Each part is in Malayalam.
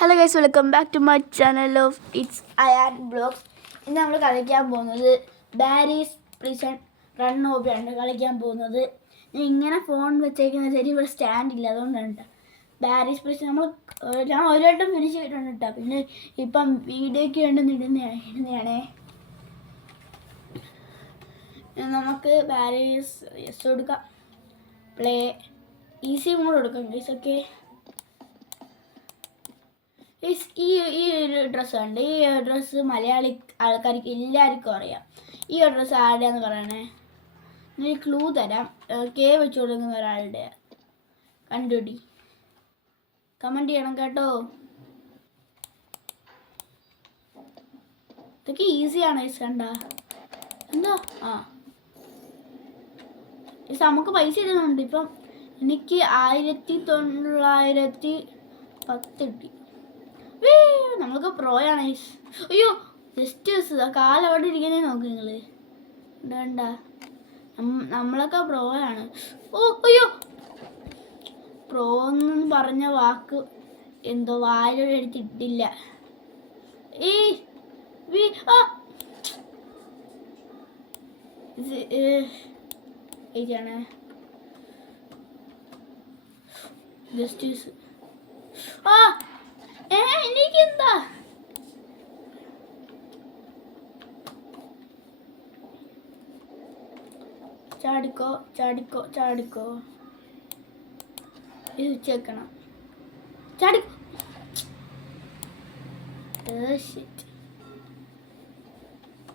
Hello guys, welcome back to my channel of it's Ayaan blogs. ഇന്ന് നമ്മൾ കളിക്കാൻ പോകുന്നത് ബാരീസ് പ്രിസൺ റൺ ഹോബിയാണ് കളിക്കാൻ പോകുന്നത്. ഇങ്ങനെ ഫോൺ വെച്ചേക്കുന്ന ശരി, ഇവിടെ സ്റ്റാൻഡ് ഇല്ല, അതുകൊണ്ടാണ് ബാരീസ് പ്രിസൺ ഞാൻ ഒരു വട്ടം ഫിനിഷ് ചെയ്തിട്ടുണ്ട് കേട്ടോ. പിന്നെ ഇപ്പം വീഡിയോയ്ക്ക് വേണ്ടി ഇടുന്നതാണേ. നമുക്ക് ബാരീസ് കൊടുക്കാം, പ്ലേ ഈസി മോഡ് കൊടുക്കാം ഗൈസ്. ഓക്കെ, ഈ ഒരു ഡ്രസ്സ് ഉണ്ട്. ഈ ഡ്രസ്സ് മലയാളി ആൾക്കാർക്ക് എല്ലാവർക്കും അറിയാം. ഈ ഒരു ഡ്രസ്സ് ആരുടെയാന്ന് പറയണേ. ഞാൻ ക്ലൂ തരാം. കെ വെച്ച് കൊടുക്കുന്ന ഒരാളുടെ കണ്ടുപിടി, കമൻറ്റ് ചെയ്യണം കേട്ടോ. ഇതൊക്കെ ഈസിയാണ് കണ്ട. എന്താ നമുക്ക് പൈസ ഇടുന്നുണ്ട്. ഇപ്പം എനിക്ക് 1910 കിട്ടി. നമ്മൾക്ക് പ്രോയാണ്. അയ്യോ, ജസ്റ്റ് കാലവിടെ ഇരിക്കുന്നേ നോക്ക് നിങ്ങള്. വേണ്ട, നമ്മളൊക്കെ പ്രോയാണ്. ഓ അയ്യോ, പ്രോ എന്ന് പറഞ്ഞ വാക്ക് എന്തോ വായിലൂടെ എടുത്തിട്ടില്ല. ഏതാണ് ജസ്റ്റീസ്? എനിക്കെന്താ ചാടിക്കോ ചാടിക്കോ ചാടിക്കോ. ഇത് വെച്ചേക്കണം. ചാടിക്കോ.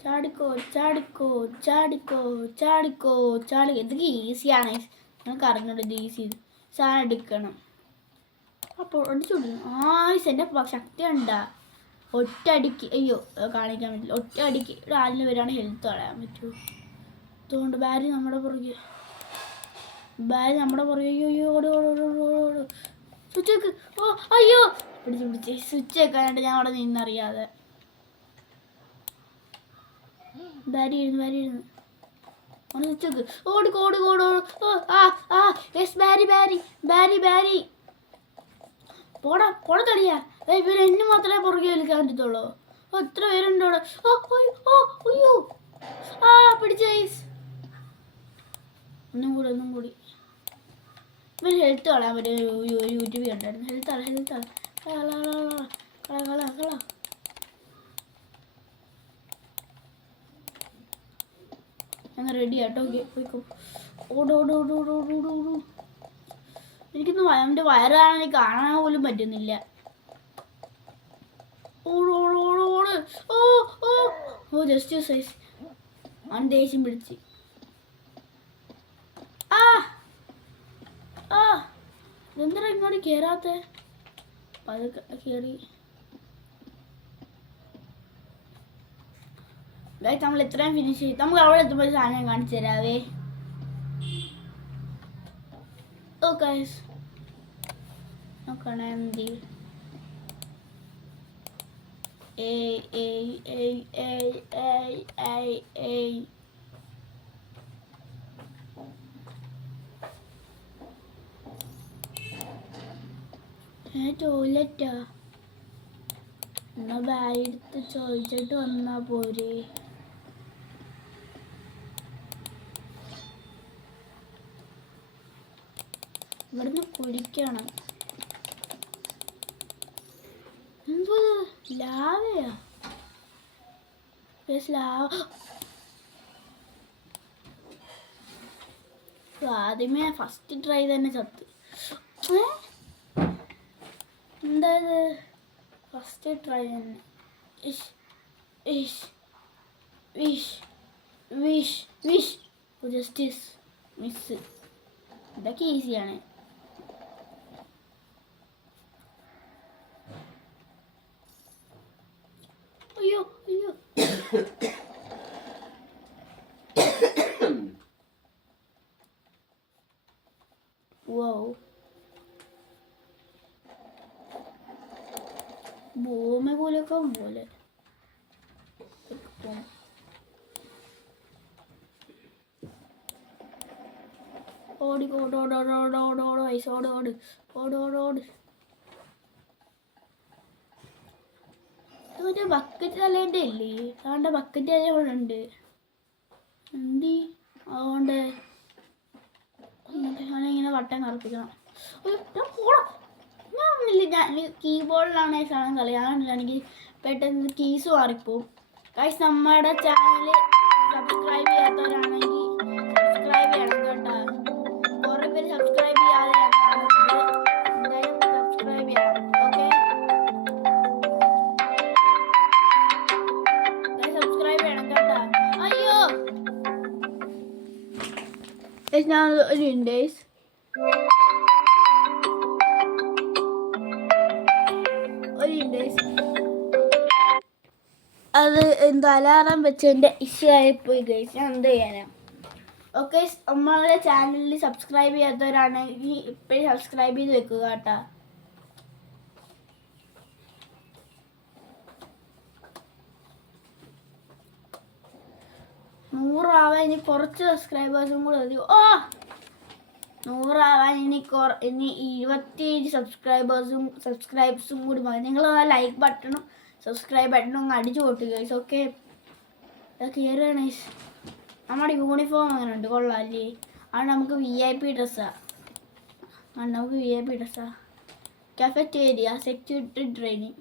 ചാടിക്കോ ചാടിക്കോ ചാടിക്കോ ചാടിക്കോ ചാടി. ഇതൊക്കെ ഈസിയാണ്, നിങ്ങൾക്ക് അറിഞ്ഞോളൂ. ഇത് ഈസി. ചാടിക്കണം. അപ്പോൾ അടിച്ചുകൊടുക്കും. എൻ്റെ ശക്തി ഉണ്ടാ. ഒറ്റയടിക്ക്, അയ്യോ കാണിക്കാൻ പറ്റില്ല. ഒറ്റയടിക്ക് ആലിന് വരാണ് ഹെൽത്ത് കളയാൻ പറ്റുമോ? അതുകൊണ്ട് ബാരി നമ്മുടെ പുറകെ. അയ്യോ ഓട് സ്വിച്ച് വെക്ക്. ഓ അയ്യോ, പിടിച്ച് സ്വിച്ച് വെക്കാനായിട്ട് ഞാൻ അവിടെ നിന്നറിയാതെ. ബാരി ഇരുന്ന് സ്വിച്ച് വെക്ക്. യെസ്, ബാരി പോടാ തടിയാ. ഇവർ എന്നെ മാത്രമേ പുറകെ വിളിക്കാൻ പറ്റത്തുള്ളൂ. എത്ര പേരുണ്ടോ അവിടെ? അയ്യോ പിടിച്ച ഐസ്. ഒന്നും കൂടി. ഇവർ ഹെൽത്ത് കളയാൻ പറ്റും. യൂട്യൂബിൽ കണ്ടായിരുന്നു. ഹെൽത്ത് ഞങ്ങൾ റെഡി ആട്ടോ. പോയിക്കോ. ഓടോ. എനിക്കൊന്നും എൻ്റെ വയറാണെങ്കിൽ കാണാൻ പോലും പറ്റുന്നില്ല. ഓട്. ഓ ജസ്റ്റ് സൈസ്. അവൻ ദേഷ്യം പിടിച്ച്. എന്താ ഇങ്ങോട്ട് കയറാത്ത? പതുക്കെ കയറി. നമ്മൾ എത്രയും ഫിനിഷ് ചെയ്യും. നമുക്ക് അവിടെ എത്തുമ്പോൾ സാധനം കാണിച്ചു തരാവേ. നോക്കണേ എന്തി. ടോയ്ലറ്റാ? എന്നാ ബാഗ് എടുത്ത് ചോദിച്ചിട്ട് വന്നാ പോരെ. ഇവിടുന്ന് കുടിക്കണം. എന്തോ ലാവയാ? ആദ്യമേ ഫസ്റ്റ് ട്രൈ തന്നെ ചത്ത്. എന്താ ഫസ്റ്റ് ട്രൈ തന്നെ. Justice miss. ഇതൊക്കെ ഈസിയാണ്. അയ്യോ ഭൂമി പോലെയൊക്കെ പോലെ. ഓടിക്കോട്. ബക്കറ്റ് തലേൻ്റെ ഇല്ലേ? അതുകൊണ്ട് ബക്കറ്റ് തല ഇവിടെ ഉണ്ട്. എന്തി അതുകൊണ്ട് ഇങ്ങനെ വട്ടം കറുപ്പിക്കണം. ഞാൻ ഒന്നില്ല, ഞാൻ കീബോർഡിലാണ് ഈ സാധനം കളി. അതുകൊണ്ടില്ല എനിക്ക് പെട്ടെന്ന് കീസ് മാറിപ്പോവും. ഗൈസ്, നമ്മുടെ ചാനൽ സബ്സ്ക്രൈബ് ചെയ്യാത്തവരാണെങ്കിൽ സബ്സ്ക്രൈബ് ചെയ്യണം കേട്ടോ. കുറേ പേര് സബ്സ്ക്രൈബ് ചെയ്യാതെ എന്തായാലും സബ്സ്ക്രൈബ് ചെയ്യണം. ഓക്കെ, സബ്സ്ക്രൈബ് ചെയ്യണം കേട്ടോ. അയ്യോ ഞാൻ ഒരു ഡേയ്സ് അത് എന്തോ അലാറം വെച്ചതിൻ്റെ ഇഷ്യൂ ആയിപ്പോയി ഗൈസ്. ഞാൻ എന്ത് ചെയ്യാനാ? ഓക്കെ, നമ്മളുടെ ചാനലിൽ സബ്സ്ക്രൈബ് ചെയ്യാത്തവരാണെങ്കിൽ ഇപ്പോഴും സബ്സ്ക്രൈബ് ചെയ്ത് വെക്കുക കേട്ടോ. നൂറാവാൻ ഇനി കുറച്ച് സബ്സ്ക്രൈബേഴ്സും കൂടെ മതി. 100 ഇനി 27 സബ്സ്ക്രൈബേഴ്സും കൂടി മതി. നിങ്ങൾ ആ ലൈക്ക് ബട്ടണും സബ്സ്ക്രൈബ് ബട്ടണും ഒന്ന് അടിച്ചു കൊടുക്കുക ഗൈസ്. ഓക്കെ, കയറുകയാണ്. നമ്മുടെ യൂണിഫോം അങ്ങനെ ഉണ്ട്, കൊള്ളാല്ലേ? അത് നമുക്ക് VIP ഡ്രസ്സാണ്. Cafeteria security training.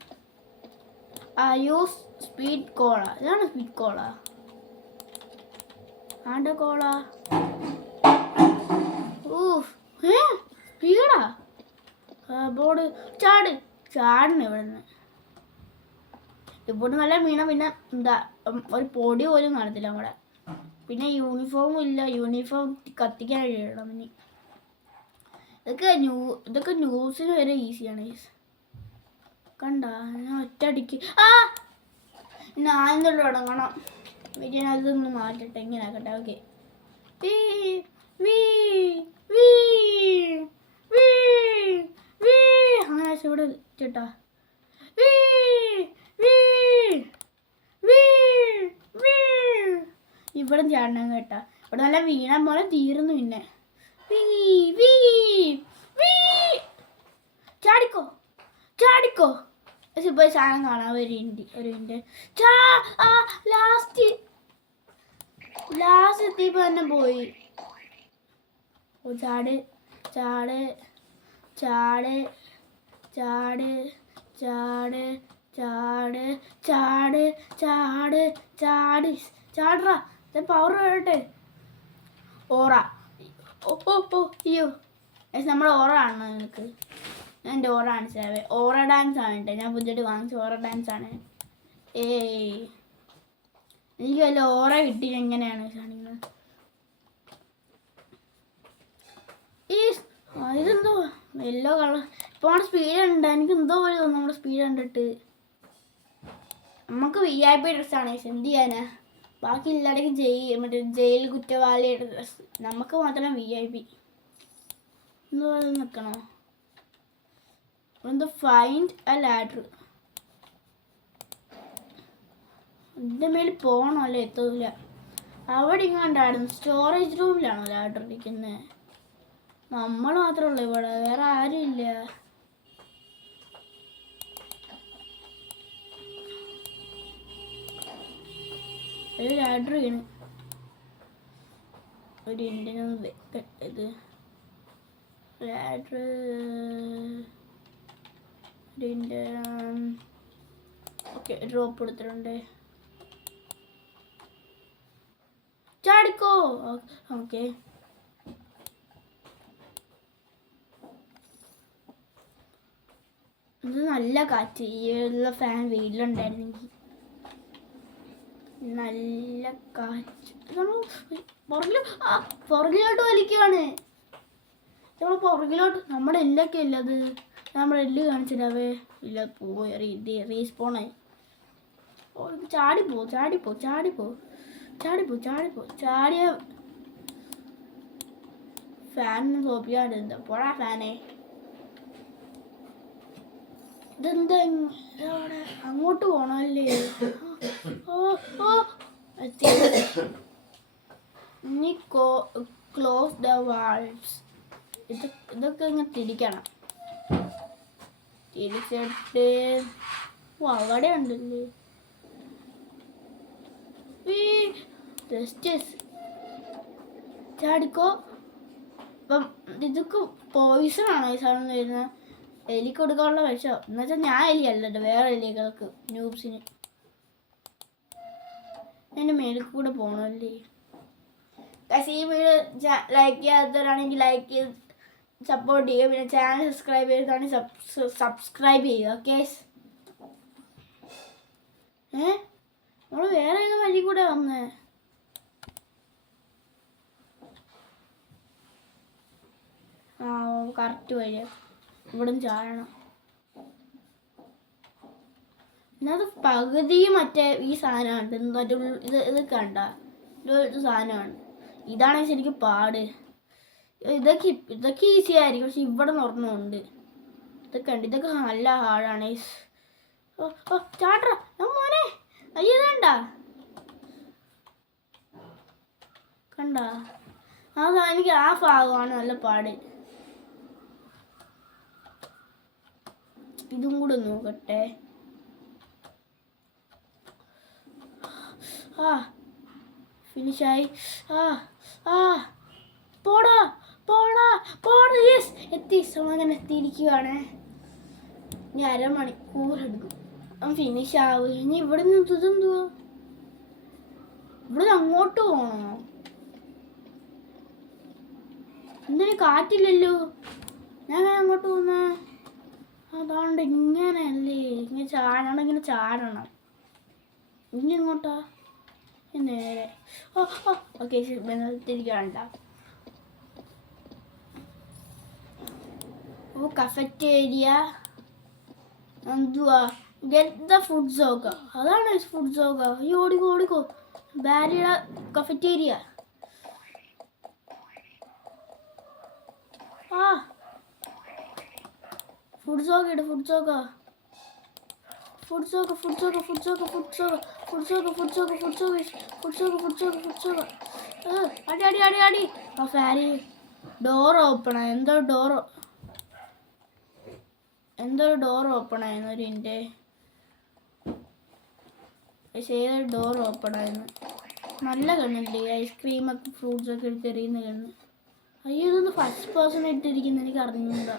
Use speed cola. ഇതാണ് സ്പീഡ് കോള. ആണ്ട കോള. സ്പീഡാ ബോർഡ്. ചാടണം ഇവിടെ നല്ല വീണ പിന്നെ എന്താ ഒരു പൊടി പോലും കാണത്തില്ല നമ്മുടെ. പിന്നെ യൂണിഫോമും ഇല്ല, യൂണിഫോം കത്തിക്കാൻ കഴിയണം. ഇനി ഇതൊക്കെ ന്യൂസിന് വരെ ഈസിയാണ് കണ്ട. ഞാൻ ഒറ്റയടിക്ക് ഞാൻ തുടങ്ങണം. അതൊന്ന് മാറ്റട്ടെ, ഇങ്ങനെ ആക്കട്ടെ. ഓക്കെ, അങ്ങനെ ഇവിടെ ചേട്ടാ. ഇവിടെ ചാടണം കേട്ടാ. ഇവിടെ നല്ല വീണാൻ പോലെ തീർന്നു. പിന്നെ ചാടിക്കോ. ഇപ്പൊ സാധനം കാണാം. ഒരു മിനിറ്റ്. ലാസ്റ്റ് എത്തിയപ്പോ തന്നെ പോയി. ചാട്. ചാടറാ, പവർ വരട്ടെ. ഓറ. അയ്യോ, നമ്മുടെ ഓറ ആണോ നിനക്ക്? ഞാൻ എൻ്റെ ഓറ കാണിച്ചാവേ. ഓറ ഡാൻസ് ആണ് കേട്ടോ. ഞാൻ പുതിയിട്ട് വാങ്ങിച്ച ഓറ ഡാൻസ് ആണ്. എനിക്ക് വല്ല ഓറ കിട്ടി എങ്ങനെയാണ് കാണിക്കുന്നത്? ഇതെന്തോ യെല്ലോ കളർ. ഇപ്പോൾ നമ്മുടെ സ്പീഡ് ഉണ്ട്. എനിക്ക് എന്തോ പോലെ തോന്നുന്നു നമ്മുടെ സ്പീഡ് കണ്ടിട്ട്. നമുക്ക് VIP ഡ്രസ്സാണ്. എന്ത് ചെയ്യാനാ? ബാക്കി എല്ലായിടേക്കും മറ്റേ ജയിൽ കുറ്റവാളിയുടെ ഡ്രസ്സ്. നമുക്ക് മാത്രം VIP. എന്തോ നിൽക്കണോ? എന്തോ ഫൈൻഡ് എ ലാഡർ. ഇതിൻ്റെ മേളിൽ പോകണോ? അല്ലേ, എത്തൂല. അവിടെ ഇങ്ങാണ്ടായിരുന്നു. സ്റ്റോറേജ് റൂമിലാണോ ലാഡർ ഇരിക്കുന്നത്? നമ്മൾ മാത്രമേ ഉള്ളൂ ഇവിടെ, വേറെ ആരും ഇല്ല. ഒരു ലാഡർ വീണ്. ഒരു ഇന്ത്യൻ ഇത് ലാഡർ. ഓക്കെ, ഡ്രോപ്പ് എടുത്തിട്ടുണ്ട്. ചാടിക്കോ. ഓക്കെ, ഇത് നല്ല കാറ്റ്. ഈ ഉള്ള ഫാൻ വീട്ടിലുണ്ടായിരുന്നെങ്കിൽ നല്ല കാറ്റ്. പുറകിലോട്ട് വലിക്കുകയാണ്. നമ്മൾ പുറകിലോട്ട്. നമ്മുടെ എല്ലൊക്കെ ഇല്ല. അത് നമ്മുടെ എല്ല് കാണിച്ചിട്ടാവേ ഇല്ല. പോയി റീസ്പോണായി. ചാടിയ ഫാനിന് തോപ്പിയാടുണ്ട്. പോടാ ഫാനെ. ഇതെന്താ അങ്ങോട്ട് പോണല്ലേ? ഇനി ക്ലോസ് ദ വാൾസ്. ഇതൊക്കെ ഇങ്ങനെ തിരിക്കണം. തിരിച്ചിട്ട് അവിടെ ഉണ്ടല്ലേ. ചാടിക്കോ. അപ്പം ഇതൊക്കെ പോയിസൺ ആണോ ഈ സാധനം വരുന്നത്? എലി കൊടുക്കാനുള്ള വിഷം എന്നുവെച്ചാൽ ഞാൻ എലി അല്ലല്ലോ, വേറെ എലികൾക്ക് ന്യൂബ്സിന്. എൻ്റെ മേലിൽ കൂടെ പോകണമല്ലേ. ഈ വീഡിയോ ലൈക്ക് ചെയ്യാത്തവരാണെങ്കിൽ ലൈക്ക് ചെയ്ത് സപ്പോർട്ട് ചെയ്യുക. പിന്നെ ചാനൽ സബ്സ്ക്രൈബ് ചെയ്താണെങ്കിൽ സബ്സ്ക്രൈബ് ചെയ്യുക. ഓക്കെ, നമ്മൾ വേറെ ഏത് വഴി കൂടെ വന്നേ? കറക്റ്റ് വഴിയാ. ഇവിടെ ചാടണം. ഇന്നത് പകുതി മറ്റേ ഈ സാധനമാണ്. മറ്റേ ഇത് കണ്ട ഇത് സാധനമാണ്. ഇതാണ് ശരിക്കും പാട്. ഇതൊക്കെ ഈസി ആയിരിക്കും, പക്ഷെ ഇവിടെ നിറഞ്ഞുണ്ട്. ഇതൊക്കെ ഉണ്ട്, ഇതൊക്കെ നല്ല ഹാർഡാണ്. ചാട്ര മോനെ, അയ്യോ കണ്ട എനിക്ക് ആ ഭാഗമാണ് നല്ല പാട്. ഇതും കൂടെ നോക്കട്ടെ. ഫിനിഷായി. പോടാ പോടാ പോടാ. യെസ്, എത്തി. സമാധാനം എത്തിയിരിക്കുവാണ്. ഇനി അരമണിക്കൂർ എടുക്കും ഫിനിഷ് ആവും. ഇനി ഇവിടെ നിന്ന് ഇതെന്തുവാ? ഇവിടെ അങ്ങോട്ട് പോകണോ? എന്തിനു കാറ്റില്ലല്ലോ. ഞാൻ അങ്ങോട്ട് പോകുന്നേ? അതുകൊണ്ട് ഇങ്ങനെയല്ലേ, ഇങ്ങനെ ചാടണം, ഇങ്ങനെ ചാടണം. ഇനി എങ്ങോട്ടാ? നേരെ. ഓക്കെ, തിരിക്കണ്ട. കഫറ്റേരിയ എന്തുവാ? ഗെറ്റ് ദ ഫുഡ് സോക. അതാണ് ഫുഡ് സോക. ഈ ഓടിക്കോ. ബാരിയുടെ കഫറ്റേരിയ. ഫുഡ് സോക ഇട്. അടി. ഫാരി ഡോർ ഓപ്പൺ ആയി. എന്തോ ഡോർ ഓപ്പൺ ആയിരുന്നു. ഒരു മിനിറ്റ്. പക്ഷേ ഏതൊരു ഡോർ ഓപ്പൺ ആയിരുന്നു. നല്ല കണ്ണില്ലേ ഐസ്ക്രീമൊക്കെ ഫ്രൂട്ട്സൊക്കെ എടുത്തെറിയുന്ന കണ്ണ്. അയ്യോ, ഇതൊന്ന് ഫസ്റ്റ് പേഴ്സൺ ഇട്ടിരിക്കുന്നു. എനിക്ക് അറിഞ്ഞൂടാ.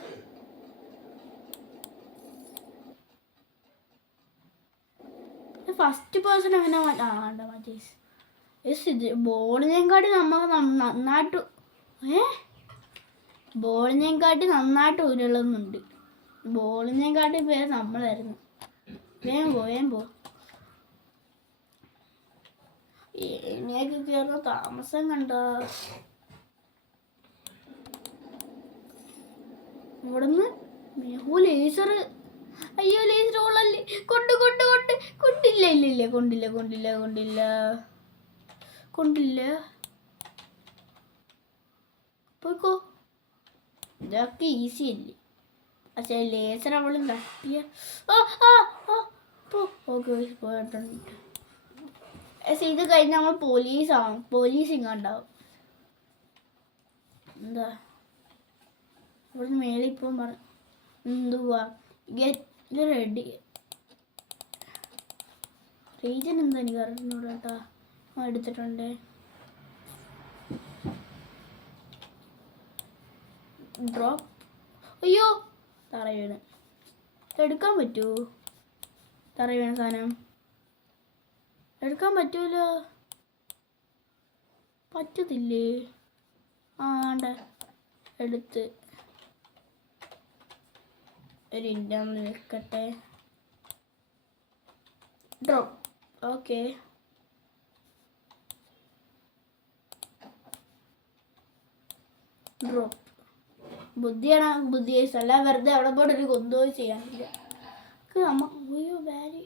ഫസ്റ്റ് പേഴ്സൺ അങ്ങനെ വേണ്ട മറ്റേ ഇത് ബോളിനെക്കാട്ടി നന്നായിട്ട് നന്നായിട്ട് ഉരുളുന്നുണ്ട്. ബോളിനെക്കാട്ടി പേര് നമ്മളായിരുന്നു. വേഗം പോ. ഇനിയൊക്കെ കയറുന്ന താമസം കണ്ട. ഇവിടുന്ന് ലേസർ. അയ്യോ, ലേസർ ഓളല്ലേ. കൊണ്ടില്ല. പോയിക്കോ. ഇതൊക്കെ ഈസി അല്ലേ, പക്ഷേ ലേസർ അവളും തട്ടിയ. പോയിട്ടുണ്ട്. ഇത് കഴിഞ്ഞ് നമ്മൾ പോലീസിങ് ഉണ്ടാവും. എന്താ ഇവിടുന്ന് മേലെ ഇപ്പം എന്തുവാ? Get ready. റീജൻ എന്താ എനിക്ക് അറിഞ്ഞൂടാ കേട്ടോ. എടുത്തിട്ടുണ്ട്. ഡ്രോപ്പ്. അയ്യോ, തറ വീണ്. എടുക്കാൻ പറ്റുമോ? തറ വീണ സാധനം എടുക്കാൻ പറ്റൂലോ. പറ്റത്തില്ലേ? എടുത്ത് ഒരു ഇൻഡാന്ന് വെക്കട്ടെ. ഡ്രോപ്പ്. Okay, drop. ബുദ്ധി അല്ല, വെറുതെ അവിടെ പോയിട്ട് ഒരു കൊന്തോയി ചെയ്യാനില്ല. അയ്യോ, ബാരി.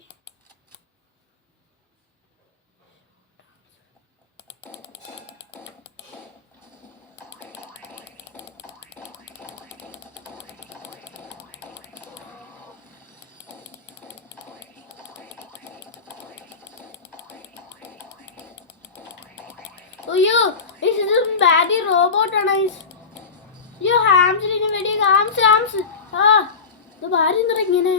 അയ്യോ, ബാരി റോബോട്ടാണ്. അയ്യോ, ഹാംസിന് വേണ്ടി ഹാംസ്. ഇത് ഭാര്യ എന്താ ഇങ്ങനെ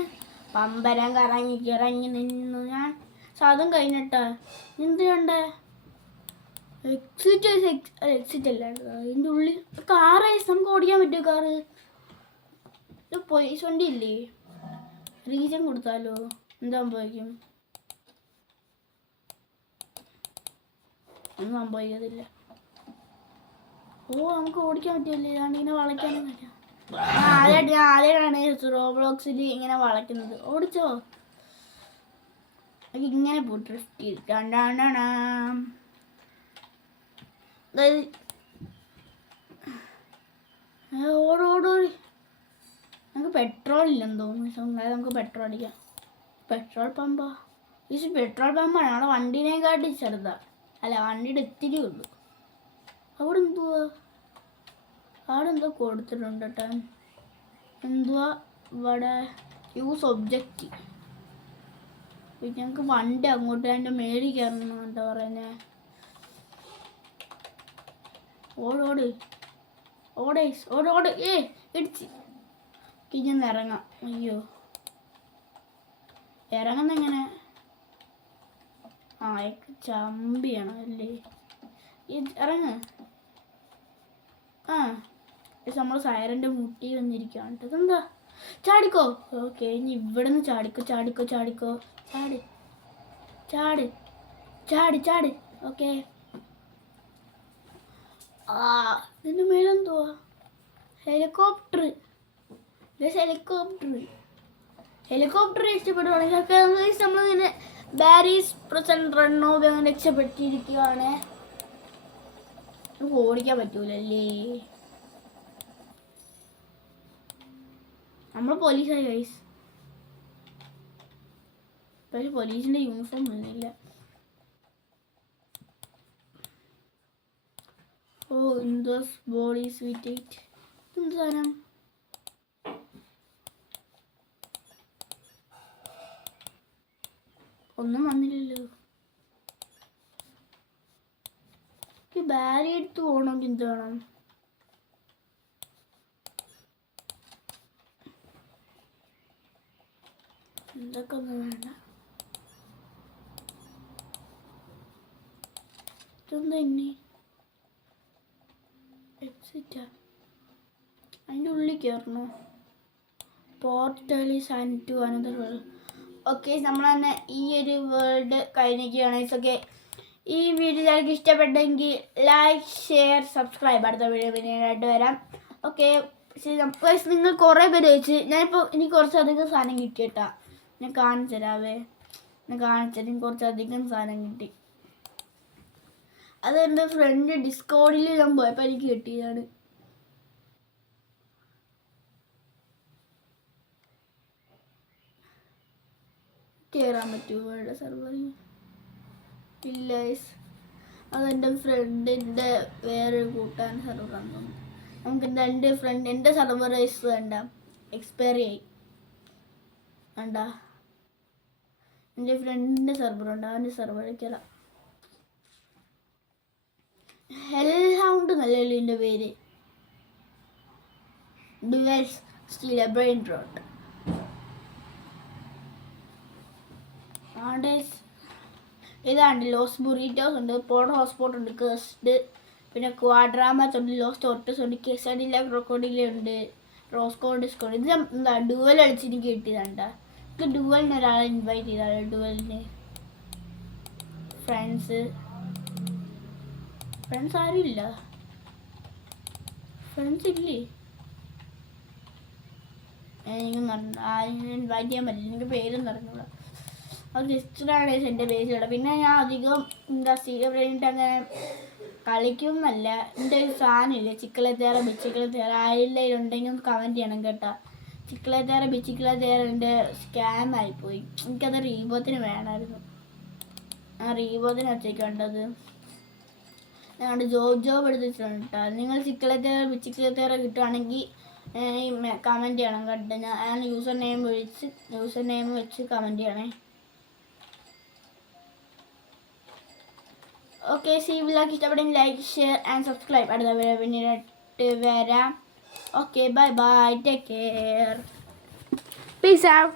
പമ്പരം കറങ്ങി നിന്നു. ഞാൻ സാധനം കഴിഞ്ഞിട്ടാ എന്ത് കണ്ടേ എക്സിറ്റ് അല്ല അതിൻ്റെ ഉള്ളിൽ കാറ് നമുക്ക് ഓടിക്കാൻ പറ്റുമോ കാറ് പോലീസ് വണ്ടി ഇല്ലേ റീസൺ കൊടുത്താലോ എന്താ സംഭവിക്കും ഒന്നും സംഭവിക്കത്തില്ല ഓ നമുക്ക് ഓടിക്കാൻ പറ്റില്ലേ ഇതാണ്ട് ഇങ്ങനെ വളയ്ക്കാനും പറ്റാം ആദ്യമായിട്ടാണ് റോബ്ലോക്സിൽ ഇങ്ങനെ വളയ്ക്കുന്നത് ഓടിച്ചോ ഇങ്ങനെ പോട്ട് ഓടോടി നമുക്ക് പെട്രോൾ ഇല്ലെന്ന് തോന്നുന്നു നമുക്ക് പെട്രോൾ അടിക്കാം പെട്രോൾ പമ്പാ ഈ പെട്രോൾ പമ്പാണ് നമ്മുടെ വണ്ടീനെക്കാട്ടി ചെറുതാ അല്ല വണ്ടിയുടെ ഇത്തിരി ഉള്ളൂ അവിടെ എന്തുവാ അവിടെ എന്തോ കൊടുത്തിട്ടുണ്ട് കേട്ടോ എന്തുവാ ഇവിടെ യൂസ് ഒബ്ജക്റ്റ് പിന്നെ ഞങ്ങൾക്ക് വണ്ടി അങ്ങോട്ട് അതിൻ്റെ മേളിൽ കയറണം എന്താ പറയുന്നത് ഓടോട് ഓടോട് ഇടിച്ച് പിന്നെ ഇറങ്ങാം അയ്യോ ഇറങ്ങുന്ന എങ്ങനെ ആ ചമ്പിയാണ് അല്ലേ ഇറങ്ങ ആ നമ്മൾ സൈറൻ്റെ മുട്ടി വന്നിരിക്കുകയാണ് കേട്ടോ ഇതെന്താ ചാടിക്കോ ഓക്കെ ഇനി ഇവിടെ നിന്ന് ചാടിക്കോ ചാടി ചാടി ചാടി ചാടി ഓക്കെ ആ ഇതിൻ്റെ മേലെന്തുവാ ഹെലികോപ്റ്റർ രക്ഷപ്പെടുവാണെങ്കിൽ നമ്മളിങ്ങനെ ബാരീസ് പ്രസന്റ് റണ്ണോ അങ്ങനെ രക്ഷപ്പെട്ടിരിക്കുകയാണ് നമുക്ക് ഓടിക്കാൻ പറ്റൂലല്ലേ നമ്മൾ പോലീസായി ഗൈസ് പക്ഷെ പോലീസിന്റെ യൂണിഫോം ഒന്നുമില്ല ഓ ഇൻഡോസ് ബോഡി സ്വീറ്റ് എന്ത് സാധനം ഒന്നും വന്നില്ലല്ലോ ബാരി എടുത്ത് പോകണമെങ്കിൽ എന്ത് വേണം എന്തൊക്കെ ഒന്നും വേണ്ട ഇതെന്താ ഇനി എക്സിറ്റാ അതിൻ്റെ ഉള്ളിൽ കയറണോ portals and to another world okay നമ്മൾ തന്നെ ഈ ഒരു വേൾഡ് കഴിഞ്ഞിരിക്കുകയാണ് ഓക്കെ ഈ വീഡിയോ നിങ്ങൾക്ക് ഇഷ്ടപ്പെട്ടെങ്കിൽ ലൈക്ക് ഷെയർ സബ്സ്ക്രൈബ് അടുത്ത വീഡിയോ പിന്നീടായിട്ട് വരാം ഓക്കെ ശരി നിങ്ങൾ കുറേ പേര് ചോദിച്ച് ഞാനിപ്പോൾ എനിക്ക് കുറച്ചധികം സാധനം കിട്ടി കേട്ടാ ഞാൻ കാണിച്ചു തരാവേ ഞാൻ കാണിച്ചതിന് കുറച്ചധികം സാധനം കിട്ടി അത് എൻ്റെ ഫ്രണ്ട് ഡിസ്കോഡിൽ ഞാൻ പോയപ്പോൾ എനിക്ക് കിട്ടിയതാണ് കയറാൻ പറ്റുമോ വേൾഡ് സെർവറിൽ ഇല്ല അതെൻ്റെ ഫ്രണ്ടിൻ്റെ വേറൊരു കൂട്ടാൻ സെർവറാണ് തോന്നുന്നു നമുക്ക് എൻ്റെ സെർവറൈസ് വേണ്ട എക്സ്പയറി ആയി വേണ്ട എൻ്റെ ഫ്രണ്ടിൻ്റെ സെർവറുണ്ട് അവൻ്റെ സെർവറിൽ കയറാം ഹെൽ ഹൗണ്ട് നല്ലല്ലോ എൻ്റെ പേര് ഡുവൽസ് സ്റ്റീൽ ബ്രെയിൻ റോട്ട് ഇതാണ്ട് ലോസ് ബുറീറ്റോസ് ഉണ്ട് പോൺ ഹോസ്പോട്ട് ഉണ്ട് കേസ്ഡ് പിന്നെ ക്വാഡ്രാമാച്ച് ഉണ്ട് ലോസ്റ്റ് ഓട്ടോസ് ഉണ്ട് കെസഡില്ല ക്രോക്കോഡില ഉണ്ട് റോസ്കോ ഡിസ്കോ ഇത് എന്താ ഡുവൽ അടിച്ച് എനിക്ക് കിട്ടിയതാണ്ടാ എനിക്ക് ഡുവലിന് ഒരാളെ ഇൻവൈറ്റ് ചെയ്താണ് ഡുവലിന് ഫ്രണ്ട്സ് ആരും ഇല്ല ഫ്രണ്ട്സ് ഇല്ലേ എനിക്ക് ഇൻവൈറ്റ് ചെയ്യാൻ പറ്റില്ല എനിക്ക് പേരൊന്നും അറിഞ്ഞൂടാ അത് ജസ്റ്റാണ് എൻ്റെ പേജിലുള്ള പിന്നെ ഞാൻ അധികം എന്താ സ്റ്റീൽ ബ്രെയിനിട്ട് അങ്ങനെ കളിക്കുമെന്നല്ല എൻ്റെ ഒരു സാധനമില്ല ചിക്കളത്തേറ ബിച്ചിക്കളത്തേറ ആയില്ലുണ്ടെങ്കിൽ ഒന്ന് കമൻറ്റ് ചെയ്യണം കേട്ടോ ബിച്ചിക്കളത്തേറ എൻ്റെ സ്കാം ആയിപ്പോയി എനിക്കത് റീബോത്തിന് വേണമായിരുന്നു ആ റീബോത്തിന് ഒറ്റയ്ക്ക് വേണ്ടത് ഞാൻ ജോബ് എടുത്തിട്ടുണ്ട് കേട്ടോ നിങ്ങൾ ബിച്ചിക്കളത്തേറ കിട്ടുവാണെങ്കിൽ കമൻറ്റ് ചെയ്യണം കേട്ടോ ഞാൻ യൂസർ നെയിം വെച്ച് കമൻറ്റ് ചെയ്യണേ ഓക്കെ വീഡിയോക്ക് ഇഷ്ടപ്പെടുമെങ്കിൽ ലൈക്ക് ഷെയർ ആൻഡ് സബ്സ്ക്രൈബ് അടുത്ത പിന്നീട് വരാം okay bye take care peace out